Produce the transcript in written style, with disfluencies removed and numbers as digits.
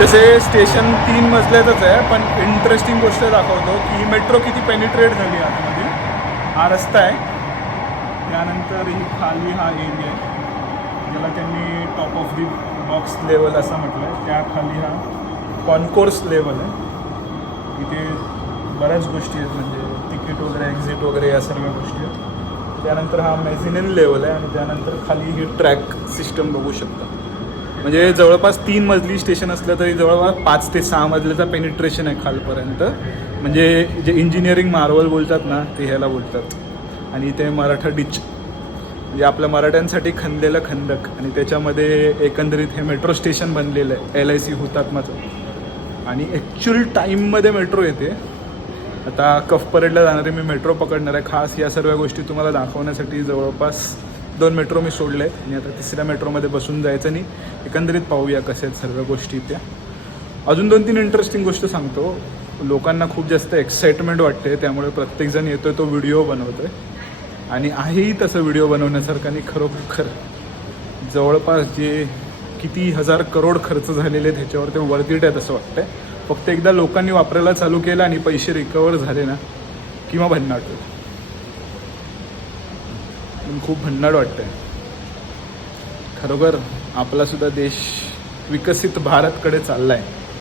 तसे स्टेशन 3 मजल्याचंच आहे, पण इंटरेस्टिंग गोष्ट दाखवतो की मेट्रो किती पेनिट्रेट झाली आतमध्ये. हा रस्ता आहे, त्यानंतर ही खाली हा एरिया आहे ज्याला त्यांनी top of the box level असं म्हटलं आहे. त्या खाली हा कॉन्कोर्स लेवल आहे. इथे बऱ्याच गोष्टी आहेत, म्हणजे तिकीट वगैरे, एक्झिट वगैरे या सर्व गोष्टी आहेत. त्यानंतर हा मेझिनिन लेवल आहे आणि त्यानंतर खाली ही ट्रॅक सिस्टम बघू शकता. म्हणजे जवळपास 3 मजली स्टेशन असलं तरी जवळपास 5 ते 6 मजल्याचा पेनिट्रेशन आहे खालपर्यंत. म्हणजे जे इंजिनिअरिंग मार्वल बोलतात ना, ते ह्याला बोलतात. आणि ते मराठा डिच, म्हणजे आपल्या मराठ्यांसाठी खणलेलं खंदक, आणि त्याच्यामध्ये एकंदरीत हे मेट्रो स्टेशन बनलेलं आहे LIC हुतात्माचं. आणि ॲक्च्युअल टाईममध्ये मेट्रो येते. आता कफ परेडला जाणारे मी मेट्रो पकडणार आहे खास या सर्व गोष्टी तुम्हाला दाखवण्यासाठी. जवळपास 2 मेट्रो मी सोडले आहेत आणि आता 3ऱ्या मेट्रोमध्ये बसून जायचं आणि एकंदरीत पाहूया कशा आहेत सर्व गोष्टी त्या. अजून 2-3 इंटरेस्टिंग गोष्ट सांगतो. लोकांना खूप जास्त एक्साइटमेंट वाटते, त्यामुळे प्रत्येकजण येतो तो व्हिडिओ बनवतो आहे आणि आहेही तसं व्हिडिओ बनवण्यासारखं. आणि खरोखर जवळपास जे किती हजार करोड खर्च झालेले आहेत ह्याच्यावर ते वर्थ इट आहेत असं वाटतं आहे. फक्त एकदा लोकांनी वापरायला चालू केलं आणि पैसे रिकवर झाले ना, किंवा भन्नाट होतं. खूप भन्नाट वाटतं आहे खरोखर. आपलासुद्धा देश विकसित भारतकडे चालला आहे.